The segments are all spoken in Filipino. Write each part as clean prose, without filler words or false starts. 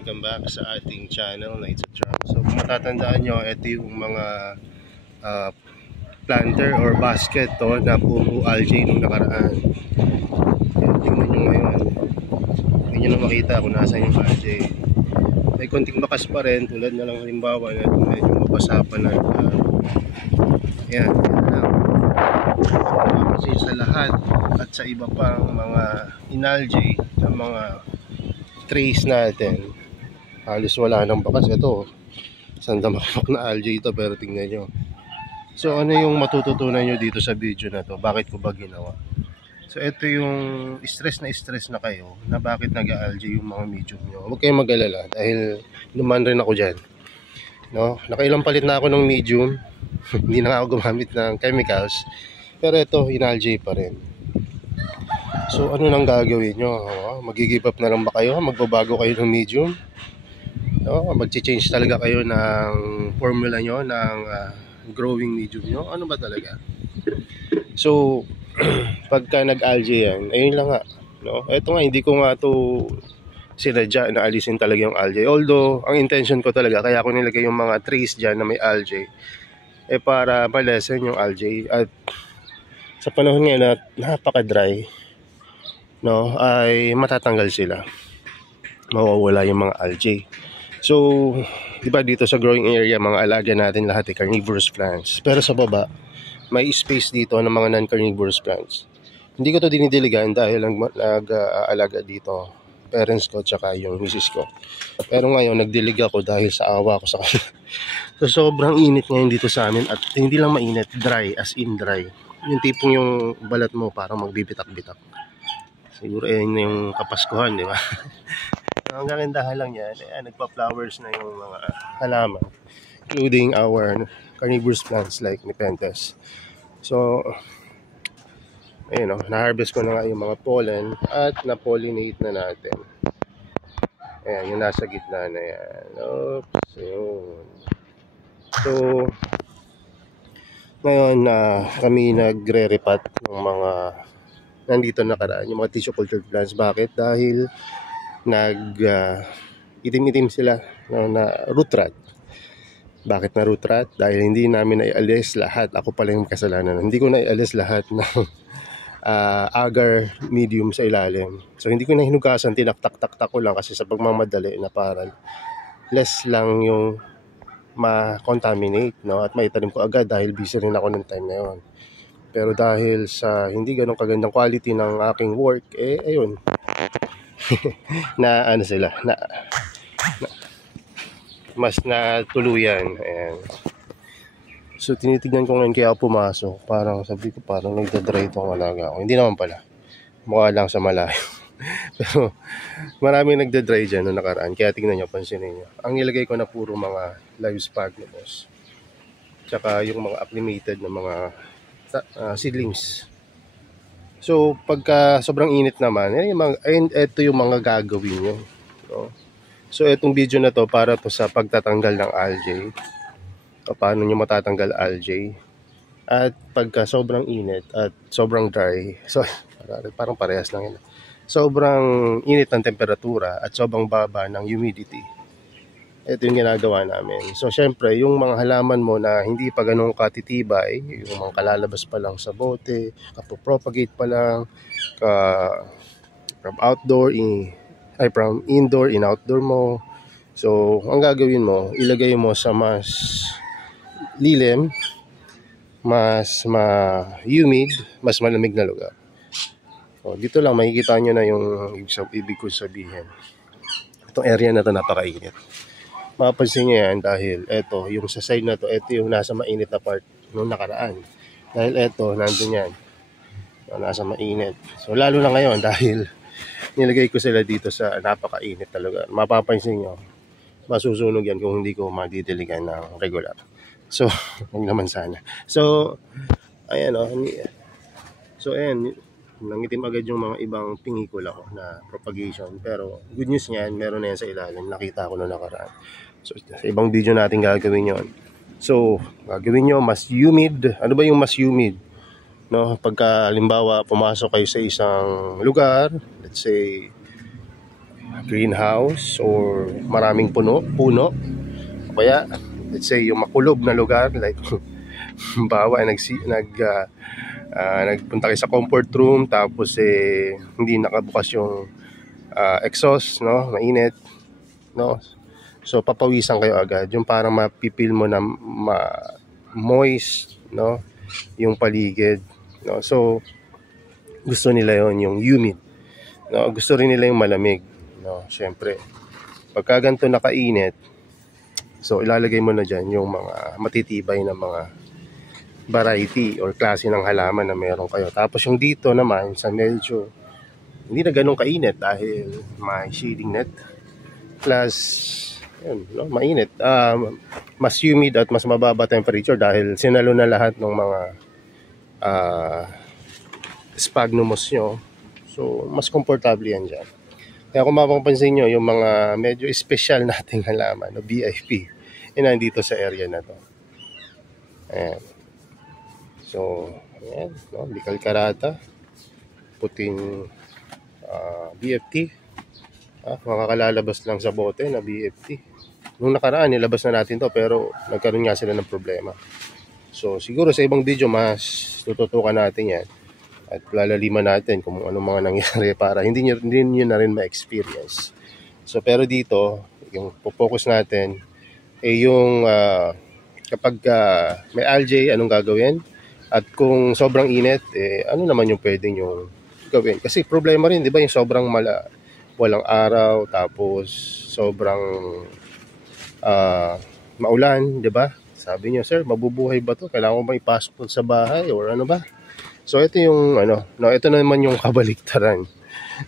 welcome back sa ating channel na It's a Drum. So kung matatandaan nyo, ito yung mga planter or basket to na puro algae nung nakaraan. Tingnan nyo ngayon, hindi nyo na makita kung nasa yung algae. May konting bakas pa rin, tulad na lang halimbawa na medyo mabasa pa na yan lang. Kasi sa lahat at sa iba pang mga inalgae ng mga trace natin, halos wala nang bakas. Ito, sandamakmak na algae ito, pero tingnan nyo. So ano yung matututunan nyo dito sa video na to? Bakit ko ba ginawa? So ito yung stress na kayo na bakit nag-algae yung mga medium nyo. Huwag kayong mag-alala dahil luman rin ako dyan, no? Nakailang palit na ako ng medium. Hindi na ako gumamit ng chemicals, pero ito, inalgae pa rin. So ano nang gagawin nyo? Mag-give up na lang ba kayo? Magbabago kayo ng medium? No? Mag-change talaga kayo ng formula nyo, ng growing medium nyo? Ano ba talaga? So pagka nag-algae yan, ayun lang nga, no? Ito nga, hindi ko nga to sinadya na alisin talaga yung algae. Although ang intention ko talaga, kaya ko nilagay yung mga trace dyan na may algae, para malesen yung algae. At sa panahon ngayon na napaka-dry, no, ay matatanggal sila, mawawala yung mga algae. So diba dito sa growing area, mga alaga natin lahat ay carnivorous plants, pero sa baba may space dito ng mga non-carnivorous plants. Hindi ko to dinidiligan dahil nag-aalaga dito parents ko tsaka yung misis ko, pero ngayon nagdilig ako dahil sa awa ko sa kanila. So sobrang init ngayon dito sa amin, at hindi lang mainit, dry, as in dry. Yung tipong yung balat mo parang magbibitak-bitak. Siguro yun yung kapaskuhan, di ba? Ang gagandahan lang yan, nagpa-flowers na yung mga halaman, including our carnivorous plants like Nepenthes. So ayun, na-harvest ko na nga yung mga pollen at na-pollinate na natin. Ayan, yung nasa gitna na yan. Oops, yun. So ngayon kami nagre-repat ng mga nandito nakaraan, yung mga tissue culture plants. Bakit? Dahil itim-itim sila, na root rot. Bakit na root rot? Dahil hindi namin naialis lahat. Ako pala yung kasalanan. Hindi ko naialis lahat ng agar medium sa ilalim. So hindi ko na hinugasan, tinaktak-taktak ko lang kasi sa pagmamadali na para less lang yung ma-contaminate, no? At maitanim ko agad dahil busy rin ako ng time na yun. Pero dahil sa hindi ganun kagandang quality ng aking work, ayun. na ano sila, mas natuluyan. Ayan. So tinitignan ko ngayon kaya pumasok, parang sabi ko parang nagdadry itong alaga ako. Hindi naman pala, mukha lang sa malayo. Pero maraming nagdadry dyan noong nakaraan, kaya tingnan nyo, pansinin nyo. Ang nilagay ko na puro mga live sphagnums, tsaka yung mga acclimated na mga seedlings. So pagka sobrang init naman, ito yung mga gagawin nyo, no? So itong video na to para to sa pagtatanggal ng algae, paano nyo matatanggal algae. At pagka sobrang init at sobrang dry, so parang parehas lang yun, sobrang init ng temperatura at sobrang baba ng humidity, ito yung ginagawa namin. So syempre yung mga halaman mo na hindi pa ganun katitibay, yung mga kalalabas pa lang sa bote, kapropagate pa lang, from indoor in outdoor mo. So ang gagawin mo, ilagay mo sa mas lilim, mas humid, mas malamig na lugar. So dito lang makikita nyo na yung ibig ko sabihin. Itong area na to napakainit. Mapapansin nyo yan dahil eto, yung sa side na to, eto yung nasa mainit na part nung nakaraan. Dahil eto, nandun yan, nasa mainit. So lalo na ngayon dahil nilagay ko sila dito sa napakainit talaga. Mapapansin nyo, masusunog yan kung hindi ko madidiligan ng regular. So huwag naman sana. So ayan, so ayan, nangitim agad yung mga ibang pinikula ko na propagation. Pero good news niyan, meron na yan sa ilalim, nakita ko na nakaraan. So sa ibang video natin gagawin yon. So gagawin nyo mas humid. Ano ba yung mas humid? No, pagka halimbawa pumasok kayo sa isang lugar, let's say greenhouse or maraming puno, kaya let's say yung makulob na lugar like bawa nagpunta kayo sa comfort room tapos hindi nakabukas yung exhaust, no, mainit, no, so papawisan kayo agad, yung parang mapipil mo na moist, no, yung paligid, no. So gusto nila yon, yung humid, no, gusto rin nila yung malamig, no. Syempre pagka ganito nakainit, so ilalagay mo na dyan yung mga matitibay na mga variety or klase ng halaman na meron kayo. Tapos yung dito naman sa medyo hindi na ganun kainit dahil may shading net plus yun, no, mainit, mas humid at mas mababa temperature dahil sinalo na lahat ng mga sphagnums nyo. So mas komportable yan dyan. Kaya kung mapapansin nyo, yung mga medyo special nating halaman, no, VIP, yun nandito sa area na to. Ayan. So, ayan, no, Bicol Karata, puting BFT. Makakalalabas lang sa bote na BFT. Nung nakaraan, nilabas na natin to pero nagkaroon nga sila ng problema. So, siguro sa ibang video, mas tututukan natin yan. At lalaliman natin kung ano mga nangyari para hindi nyo na rin ma-experience. So pero dito, yung focus natin yung kapag may algae, anong gagawin? At kung sobrang init, ano naman yung pwede nyo gawin? Kasi problema rin, di ba, yung sobrang walang araw, tapos sobrang maulan, di ba? Sabi nyo, sir, mabubuhay ba to? Kailangan ko ba ipasok sa bahay or ano ba? So ito yung ito naman yung kabaliktaran.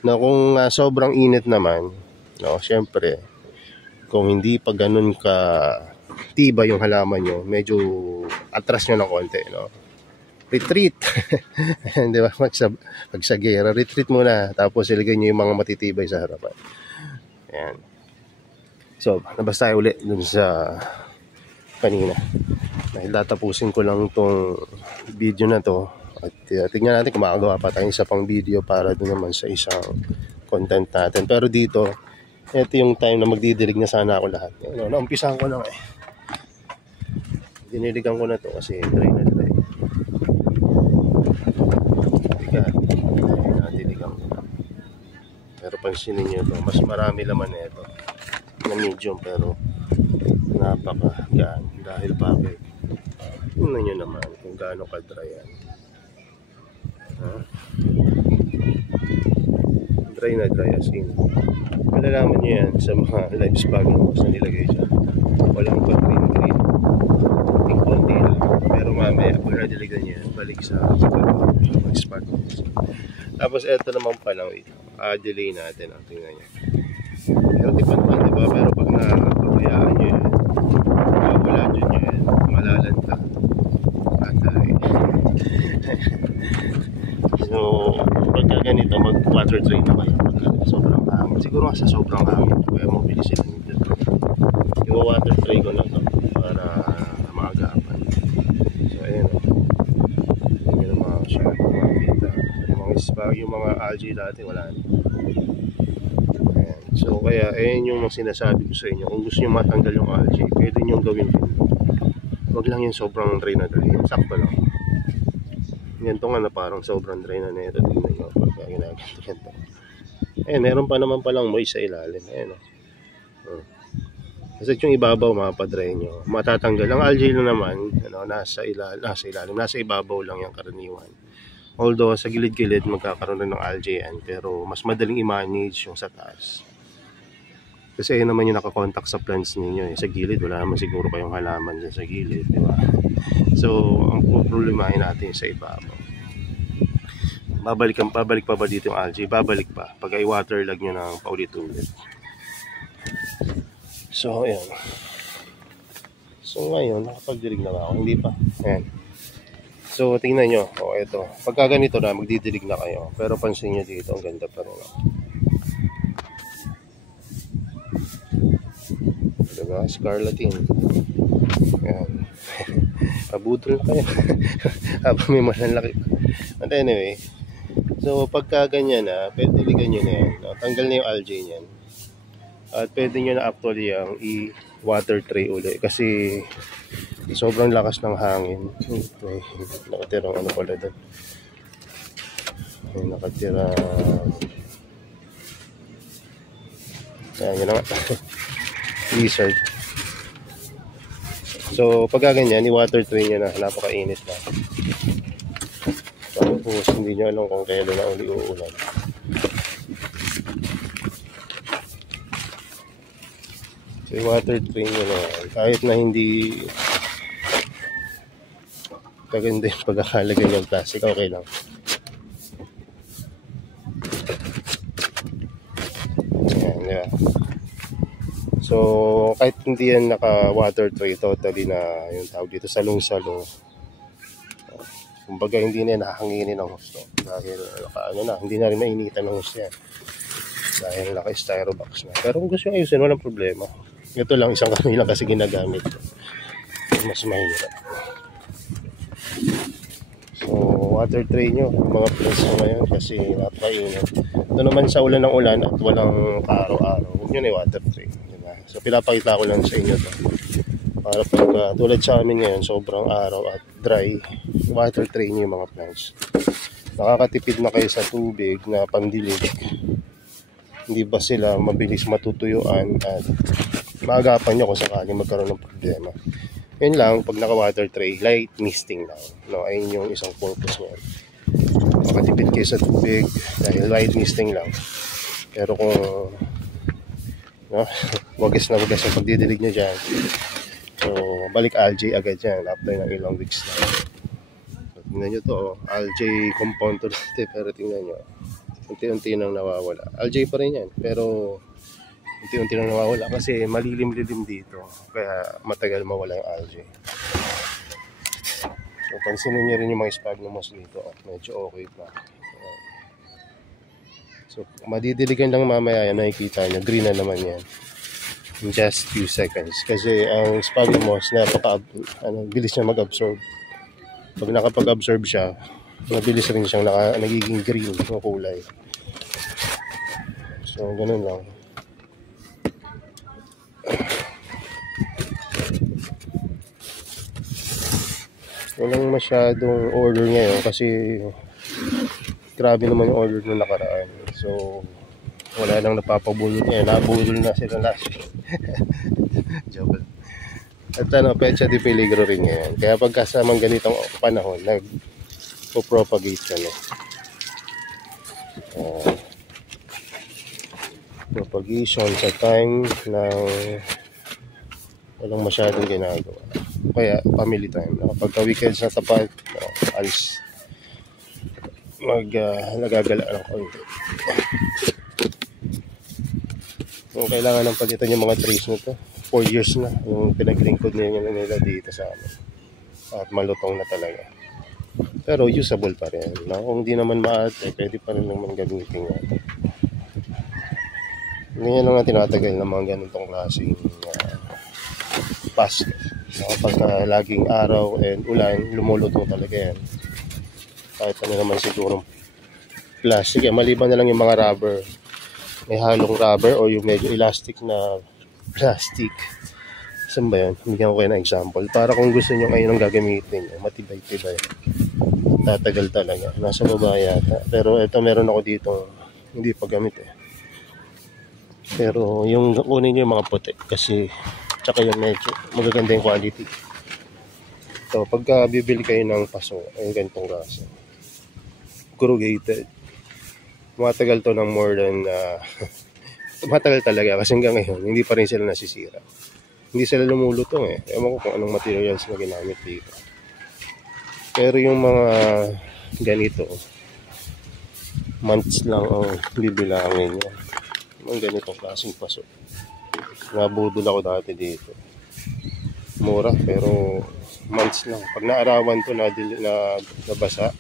Na kung sobrang init naman, no, syempre kung hindi pa ganun ka tiba yung halaman nyo, medyo atras nyo ng konti, no. Retreat. Di ba? Magsagera, retreat muna, tapos ilagay nyo yung mga matitibay sa harapan. Ayan. So, nabas tayo ulit dun sa kanina. Dahil tatapusin ko lang tong video na to. At tingnan natin kung makagawa pa tayo isa pang video para doon naman sa isang content natin. Pero dito, ito yung time na magdidilig na sana ako lahat. Naumpisahan ko lang Diniligan ko na to kasi dry na dry. Diligan ko na. Pero pansinin nyo ito, mas marami laman na ito. Na medium pero napaka-gaan. Dahil bakit? Tingnan nyo naman kung gaano ka-dry yan. Dry na dry as in. Malalaman nyo yan sa mga live sphagnums na nilagay dyan. Walang pag-green. Konti lang. Pero mamaya pag nadiligan nyo yan, balik sa sphagnums. Tapos eto naman palang delay natin. Tingnan nyo. Pero tipan-pan, diba? Pero pag napabayaan nyo yan, wala dyan nyo yan, malalanta. So, pagka ganito, mag-water drain na kayo. Sobrang hangin. Siguro sa sobrang hangin, kaya mabili sila nito. Yung water tray ko na to para maagapan. So, ayan o. Hindi na makakita. Yung mga algae dati, wala na. Ayan. So, kaya, ayan yung sinasabi ko sa inyo. Kung gusto nyo matanggal yung algae, pwede nyo gawin rin. Huwag lang yung sobrang dry na dry. Sakto lang. Ganito nga na parang sobrang dry na nito. Tingnan nyo pagka ginaganto. Meron pa naman palang moist sa ilalim. Ayan o. Kasi yung ibabaw mapadry nyo, matatanggal. Ang algae na naman, nasa ilalim, nasa ibabaw lang yung karaniwan. Although sa gilid-gilid magkakaroon na ng algae yan, pero mas madaling i-manage yung sa taas. Kasi ayun naman yung nakakontakt sa plants ninyo. Sa gilid, wala naman siguro kayong halaman dyan sa gilid, di ba? So, ang problemahin natin sa ibabaw. Babalik pa ba dito yung algae? Babalik pa. Pag ay waterlag nyo ng paulit-ulit. So, ayan. So, ngayon, nakapagdilig na ako. Hindi pa. Ayan. So, tingnan nyo. Ito. Pagka ganito na, magdidilig na kayo. Pero pansin nyo dito, ang ganda pa rin. Diba? Scarlatin. Ayan. Pabudol na kayo. Habang may malalaki pa. But anyway, so pagka ganyan na, diligan nyo na yan. Tanggal na yung algae nyan. At pwede nyo na actually ang i-water tray uli kasi sobrang lakas ng hangin. May nakatirang ano pala doon. May nakatira. Ayan, yun na nga. Lizard. So pagka ganyan, i-water tray nyo na, napakainit na. Tapos hindi nyo alam kung kailan na uli uulan. So i-water tray nyo na yan. Kahit na hindi kaganda yung pagkakalagay ng plastic, okay lang. Ayan, yeah. So kahit hindi yan naka-water tray, totally na yung tawag dito, salong-salong. Kumbaga hindi na nakahanginin ng husto dahil hindi na rin mainitan ng husto yan dahil naka-styrobox na. Pero kung gusto nyo ayusin, walang problema. Ito lang, isang kami lang kasi ginagamit. Mas mahirap. So water tray nyo mga plants mo ngayon kasi napakainit. Ito naman sa ulan ng ulan at walang kaaraw-araw, huwag nyo na i-water tray, diba? So pinapakita ko lang sa inyo to para pag tulad sa amin ngayon sobrang araw at dry, water tray nyo yung mga plants. Nakakatipid na kayo sa tubig na pandilig. Hindi ba sila mabilis matutuyuan at maagapan nyo kung sakaling magkaroon ng problema. Yun lang, pag naka-water tray, light misting lang. No, ayun yung isang purpose niyan. Makatipid kayo sa tubig dahil light misting lang. Pero kung wagas na wagas ang pagdidilig nyo dyan, so balik algae agad yan after ng ilang weeks na. So, tingnan nyo to, algae compound to dati, pero tingnan nyo, unti-unti nang nawawala. Algae pa rin yan, pero unti-unti nang nawawala kasi malilim-lilim dito, kaya matagal mawala yung algae. So pansinin nyo rin yung mga sphagnums dito, medyo okay pa. So madidiligan lang mamaya yan, nakikita nyo, green na naman yan in just few seconds kasi ang sphagnums bilis niya mag-absorb. Pag nakapag-absorb siya, mabilis rin siyang nagiging green ng kulay. So ganun lang. Walang masyadong order ngayon kasi grabe naman yung order nung nakaraan. So wala nang napapabulol ngayon. Nabulol na sila last week. Joke. At pecha de peligro rin ngayon. Kaya pagkasamang ganitong panahon, nag-propagate ka na. Propagation sa time na walang masyadong ginagawa. Kaya family time. Pagka-weekends na tapat, alis. Nagagala ng konti. Kung kailangan ng palitan yung mga trees nito, 4 years na yung pinaglingkod nila dito sa amin. At malutong na talaga. Pero usable pa rin. Kung di naman maarte, pwede pa rin naman gamitin yan. Ganyan lang ang tinatagal ng mga ganitong klaseng basket. Kapag laging araw and ulan, lumulutong talaga yan. Kahit ano naman siguro plastic. Maliban na lang yung mga rubber. May halong rubber o yung medyo elastic na plastic. Saan ba yun? Bigyan ko kayo ng example. Para kung gusto nyo ngayon ang gagamitin, matibay-tibay. Tatagal talaga. Nasa baba yata. Pero ito meron ako dito. Hindi pa gamit eh. Pero yung kunin nyo yung mga puti. Kasi tsaka yung medyo magaganda yung quality. So pagka bibili kayo ng paso, yung ganitong klase. Corrugated. Matagal to ng more than matagal talaga kasi hanggang ngayon hindi pa rin sila nasisira. Hindi sila lumulutong eh. Ewan ko kung anong materials na ginamit dito. Pero yung mga ganito, months lang ang bibilangin niya. Mga ganitong klaseng paso. Nabudol ako dati dito. Mura pero months lang. Pag naarawan to nabasa,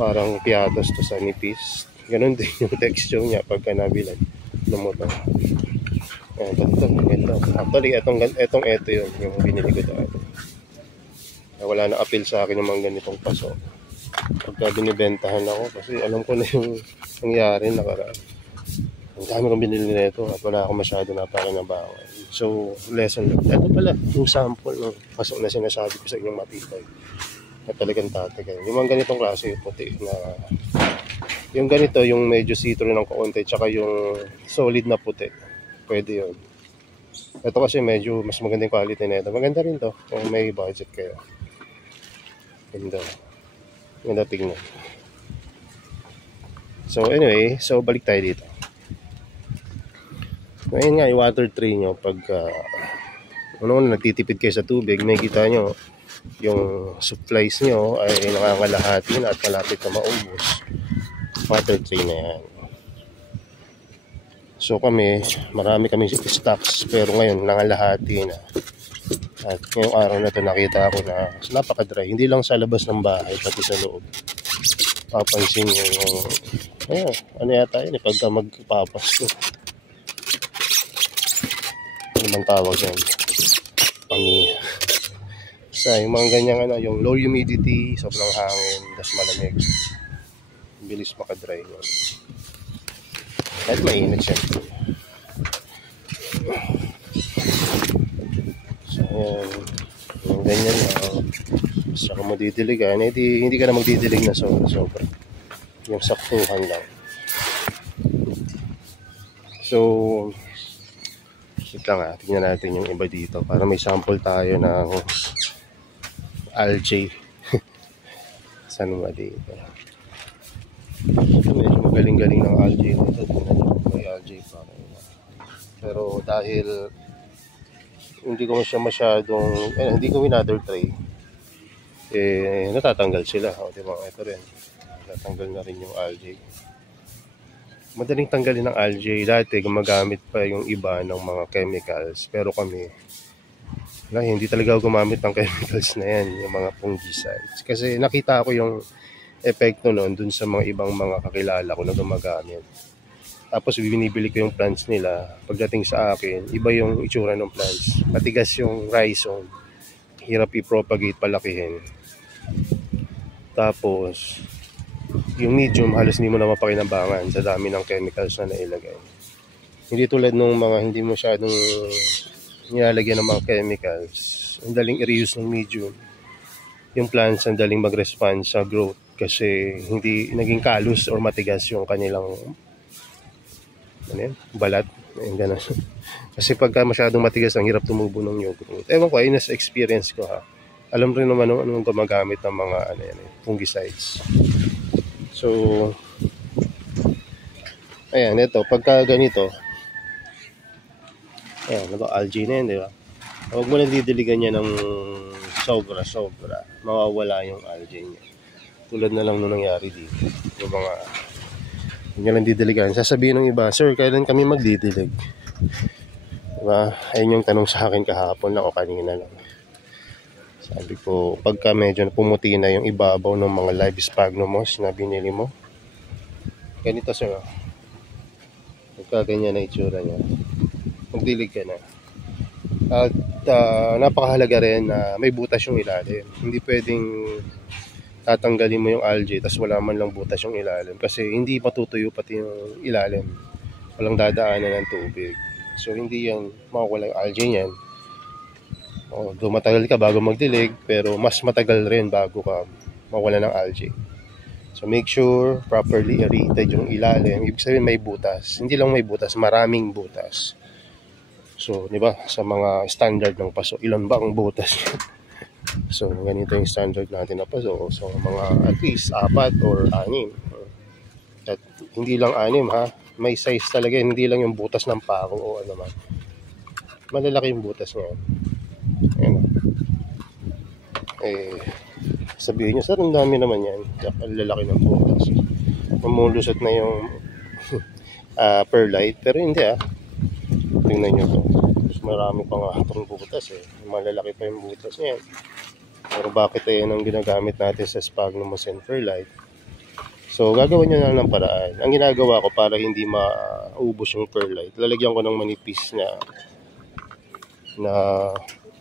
parang piatos to sa nipis. Ganon din yung texture niya pagka nabilan. Lumutang. Ganito. Actually, ito yun, yung binili ko dati. Wala na appeal sa akin yung mga ganitong paso. Pagka binibentahan ako, kasi alam ko na yung nangyari nakaraan. Ang dami kong binili nito at wala akong masyado napakinabangan. So, lesson learned. Ito pala, yung sample ng pasok na sinasabi ko sa inyong matibay na talagang tatagal. Yung mga ganitong klase yung puti na yung ganito, yung medyo see-through ng kaunti tsaka yung solid na puti. Pwede yun. Ito kasi medyo mas magandang quality na ito. Maganda rin to kung may budget kayo. Ganda. Ganda tingnan. So anyway, so balik tayo dito. Ngayon nga, yung water tray nyo, pag una nagtitipid kayo sa tubig, may kita nyo, yung supplies nyo ay nangangalahati na at malapit na maubos. Water tray na yan. So kami, marami kami stocks, pero ngayon, nangangalahati na. At ngayong araw na ito, nakita ko na napaka-dry. Hindi lang sa labas ng bahay, pati sa loob. Papansin nyo yung, ano yata yun, pagka magpapasko. Ano bang tawag yan? Sa yung mga ganyang yung low humidity, sobrang hangin, tas malamig. Bilis makadry yun. Kahit mainit siya. So, yung ganyan na. Basta kung madidiligan, hindi ka na magdidilig na sobra. Yung saktuhan lang. So, wait lang tingnan natin yung iba dito para may sample tayo ng algae. Saan ba dito? Medyo magaling-galing ng algae dito. Tingnan nyo, may algae pa. Pero dahil hindi ko siya masyadong, hindi ko winother tray, natatanggal sila. O diba, ito rin. Natatanggal na rin yung algae. Madaling tanggalin ng algae. Dati gumagamit pa yung iba ng mga chemicals. Pero kami, hindi talaga gumamit ng chemicals na yan. Yung mga fungicides. Kasi nakita ko yung epekto noon dun sa mga ibang mga kakilala ko na gumagamit. Tapos binibili ko yung plants nila. Pagdating sa akin, iba yung itsura ng plants. Matigas yung rhizome. Hirap i-propagate, palakihin. Tapos yung medium, halos hindi mo na mapakinabangan sa dami ng chemicals na nailagay. Hindi tulad nung mga hindi masyadong nilalagyan ng mga chemicals. Ang daling i-reuse ng medium. Yung plants ang daling mag-respond sa growth kasi hindi naging kalus or matigas yung kanilang balat. Ganun. Kasi pagka masyadong matigas, ang hirap tumubo ng new growth. Ewan ko, ayun sa experience ko ha. Alam rin naman anong gumagamit ng mga fungicides. So, ayan, ito, pagka ganito, ayan, algae na yan, di ba? Huwag mo lang didiligan niya ng sobra, mawawala yung algae niya. Tulad na lang nung nangyari dito. Yung mga, huwag niya lang didiligan. Sasabihin ng iba, sir, kailan kami magdidilig? Diba? Ayun yung tanong sa akin kahapon lang o kanina lang. Sabi ko, pagka medyo pumuti na yung ibabaw ng mga live sphagnumos na binili mo, ganito sir, pagka ganyan na itsura niya, magdilig ka na. At napakahalaga rin na may butas yung ilalim. Hindi pwedeng tatanggalin mo yung algae tapos wala man lang butas yung ilalim kasi hindi matutuyo pati yung ilalim. Walang dadaanan ng tubig. So hindi yan mawawala yung algae niyan. Matagal ka bago magdilig, pero mas matagal rin bago ka mawala ng algae. So make sure properly aerated yung ilalim. Ibig sabihin may butas. Hindi lang may butas, maraming butas. So, di ba, sa mga standard ng paso, ilan ba ang butas? So, ganito yung standard natin na paso. So, mga at least 4 or 6. At hindi lang 6 ha. May size talaga, hindi lang yung butas ng pako o ano man. Malalaki yung butas niya. Ayan. Sabihin nyo, sir, ang dami naman yan. Ang lalaki ng butas. Mamulusot na yung perlite. Pero hindi tingnan nyo to. Marami pa nga itong butas Malalaki pa yung butas niya. Pero bakit ang ginagamit natin sa sphagnumos and perlite? So, gagawin nyo na ng paraan. Ang ginagawa ko para hindi maubos yung perlite, lalagyan ko ng manipis na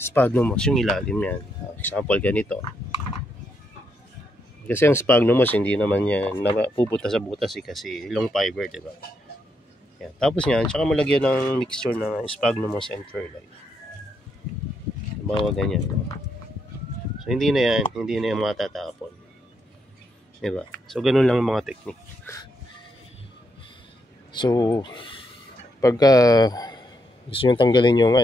sphagnumos, yung ilalim yan. Example, ganito. Kasi ang sphagnumos, hindi naman yan pupunta sa butas kasi long fiber, diba? Yan. Tapos yan, tsaka mo lagyan ng mixture ng sphagnum moss and perlite. Bawa ganyan. So hindi na yan matatapon. Diba? So ganun lang yung mga technique. So pagka gusto nyo tanggalin yung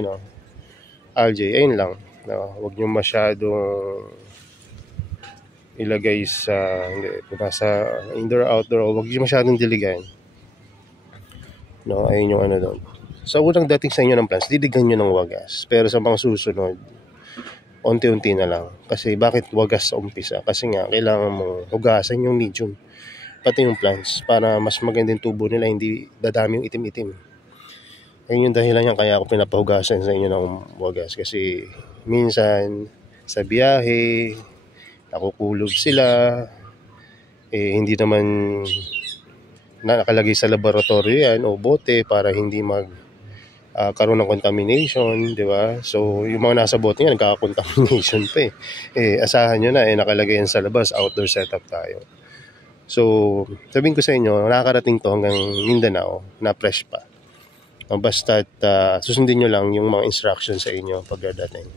algae, ayun lang. Huwag nyo masyadong ilagay sa nasa indoor outdoor, huwag nyo masyadong diligan. Ayun yung doon. Sa unang dating sa inyo ng plants, didigan nyo ng wagas. Pero sa mga susunod, unti-unti na lang. Kasi bakit wagas sa umpisa? Kasi nga, kailangan mo hugasan yung medium, pati yung plants, para mas magandang tubo nila, hindi dadami yung itim-itim. Ayun yung dahilan yan, kaya ako pinapahugasan sa inyo ng wagas. Kasi minsan, sa biyahe, nakukulog sila, hindi naman nakalagay sa laboratorio yan o bote para hindi karoon ng contamination, di ba? So, yung mga nasa bote nga, nagkaka-contamination pa asahan nyo na, nakalagay yan sa labas, outdoor setup tayo. So, sabihin ko sa inyo, nakakarating to hanggang Mindanao, na fresh pa. Basta't susundin nyo lang yung mga instructions sa inyo pagdating.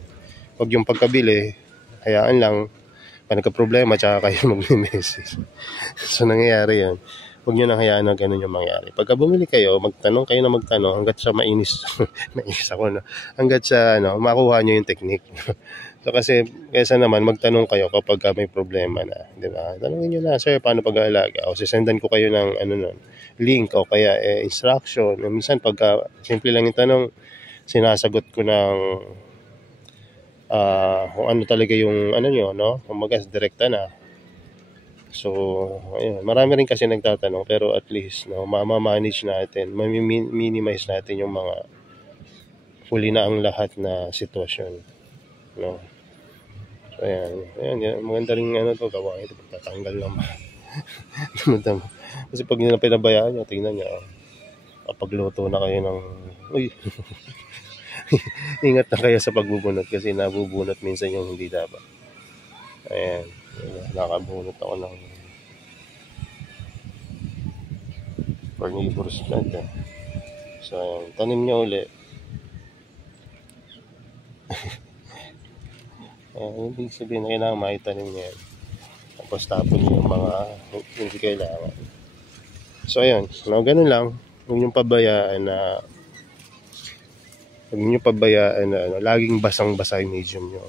Huwag yung pagkabili, hayaan lang, pag nagka-problema, tsaka kayo mag-message. So, nangyayari yan. Huwag nyo nang hayaan na ganun yung mangyari. Pagka bumili kayo, magtanong kayo na magtanong hanggat sa mainis. Mainis ako, no? Hanggat sa, makuha nyo yung technique. So, kasi, kaysa naman, magtanong kayo kapag may problema na. Di ba? Tanongin nyo na, sir, paano pag-aalaga? O, sisendan ko kayo ng, link o kaya instruction. Minsan, pagka simple lang yung tanong, sinasagot ko ng kung ano talaga yung nyo, no? Kumaga, direkta na. So, ayun, marami rin kasi nagtatanong, pero at least, ma-manage natin, minimize natin yung mga huli na ang lahat na sitwasyon, no? So, ayan, maganda rin to, gawain ito, pagtatanggal lang ba. Kasi pag nila pinabayaan nyo, tingnan nyo, kapag luto na kayo ng, ingat na kayo sa pagbubunot kasi nabubunot minsan yung hindi dapat. Ayan, nakabunot ako ng carnivorous plant. So, ayan, tanim nyo ulit. Ayan, hindi sabihin na kailangan maitanim nyo yan. Tapos tapon nyo yung mga hindi kailangan. So, ayan, ganun lang. Huwag nyo pabayaan na laging basang-basa yung medium nyo.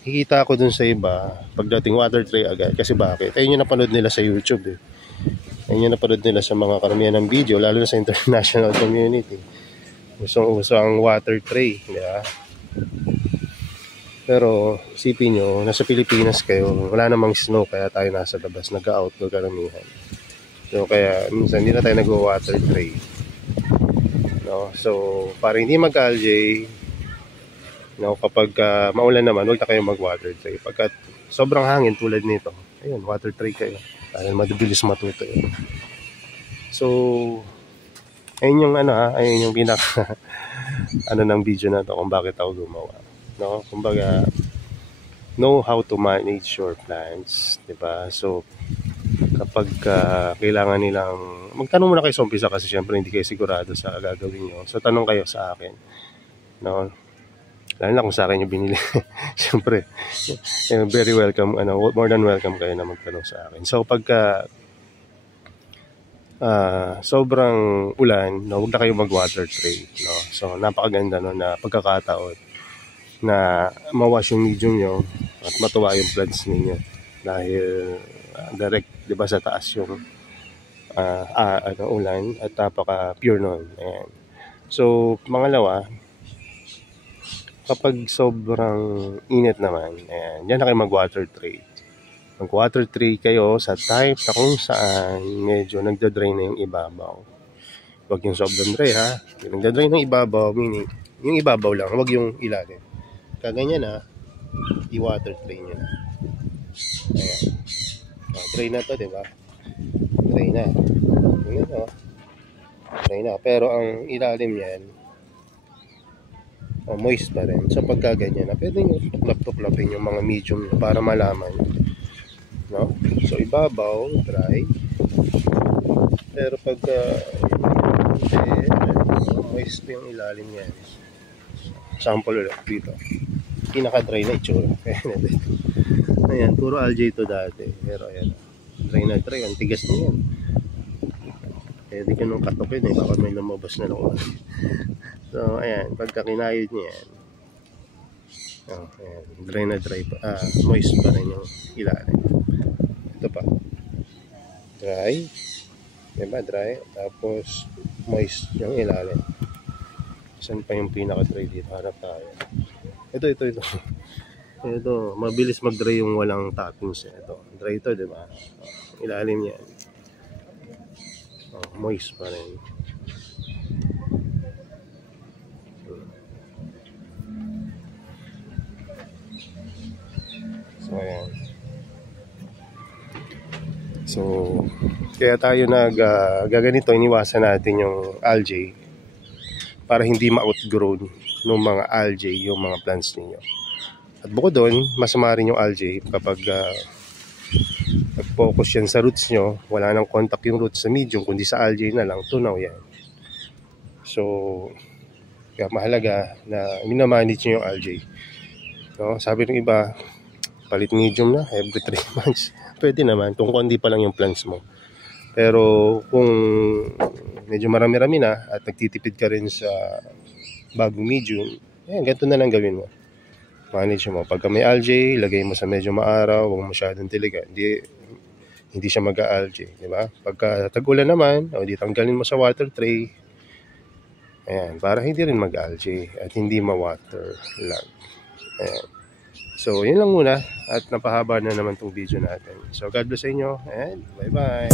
Hikita ko dun sa iba, pagdating water tray agad. Kasi bakit? Ayun yung napanood nila sa YouTube. Ayun yung napanood nila sa mga karamihan ng video, lalo na sa international community. Usong-uso ang water tray. Di ba? Pero, isipin nyo, nasa Pilipinas kayo, wala namang snow, kaya tayo nasa labas, nag-outdoor karamihan. So, kaya minsan hindi na tayo nag-water tray. No? So, para hindi mag-algae, kapag maulan naman, huwag na kayo mag-water tray. Pagkat sobrang hangin tulad nito, ayun, water tray kayo. Dahil mabilis matuto yun. So, ayun yung ayun yung pinaka ng video na to kung bakit ako gumawa. No? Kumbaga, know how to manage your plants, diba? So, kapag kailangan nilang, magtanong muna kayo sa umpisa kasi syempre hindi kayo sigurado sa gagawin nyo. So, tanong kayo sa akin. No? Lalo na kung sa akin yung binili. Siyempre, very welcome, more than welcome kayo na magtanong sa akin. So, pagka sobrang ulan, huwag na kayo mag-water tray. No? So, napakaganda na pagkakataon na mawash yung medium nyo at matuwa yung plants ninyo. Dahil direct, di ba, sa taas yung ulan at napaka-pure nun. Ayan. So, pangalawa, kapag sobrang init naman, ayan, yan na kayo mag-water tray. Mag-water tray kayo sa type na kung saan medyo nagda-drain na yung ibabaw. Huwag yung sobrang dry, ha? Yung nagda-drain ng ibabaw, meaning yung ibabaw lang, huwag yung ilalim. Kaganyan na, i-water tray nyo na. Ayan. Dry na to, diba? Dry na. Dry na. Pero ang ilalim yan, moist pa rin. So pagka ganyan na, pwede nyo tuklap-tuklapin yung mga medium para malaman, no? So ibabaw, dry. Pero pagka moist pa yung ilalim niya. Sample ulit dito. Pinaka-dry na itsura. Ayan, puro algae ito dati. Pero ayan, dry na dry. Ang tigas na yan. Pwede ka nung katukin eh. Baka may lumabas na lang. So, ayan, pagka kinayod niya yan. Oh, ayan, dry na dry pa. Moist pa rin yung ilalim. Ito pa. Dry. Diba, dry. Tapos, moist yung ilalim. Saan pa yung pinaka-dry dito? Harap tayo. Ito. Ito, mabilis mag-dry yung walang toppings. Ito, dry ito, diba? Ilalim yan. Oh, moist pa rin. So, ayan. So, kaya tayo gaganito, iniwasan natin yung algae para hindi ma-outgrown ng mga algae yung mga plants ninyo. At bukod doon, masama rin yung algae kapag nag-focus yan sa roots nyo, wala nang contact yung roots sa medium, kundi sa algae na lang, tunaw yan. So, kaya mahalaga na minamanage nyo yung algae. No? Sabi ng iba, palit medium na every 3 months. Pwede naman kung kundi pa lang yung plants mo. Pero kung medyo marami-rami na at nagtitipid ka rin sa bagong medium, ganito na lang gawin mo. Manage mo. Pagka may algae, lagay mo sa medyo maaraw, huwag masyadong tiligan. Hindi siya mag-algae, di ba? Pagka tag-ulan naman, di tanggalin mo sa water tray. Ayan, para hindi rin mag-algae at hindi ma-water lag. Ayan. So, yun lang muna at napahaba na naman tong video natin. So, God bless sa inyo and bye-bye!